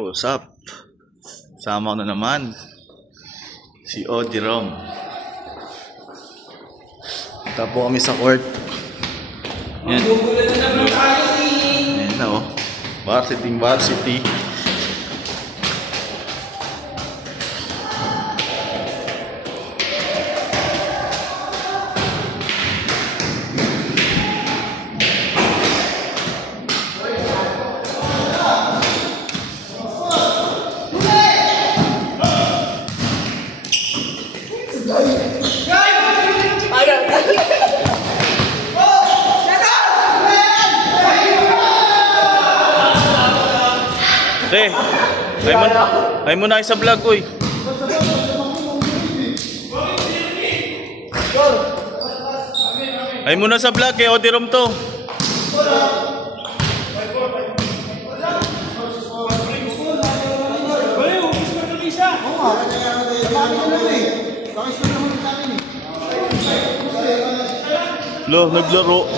What's up? Sama ko na naman si Odirom. Punta po kami sa court. Yan. Yan na oh. Varsity. Ay mo na sa vlog ko eh. Ay mo na sa vlog eh, Odirom to. Lo, naglaro.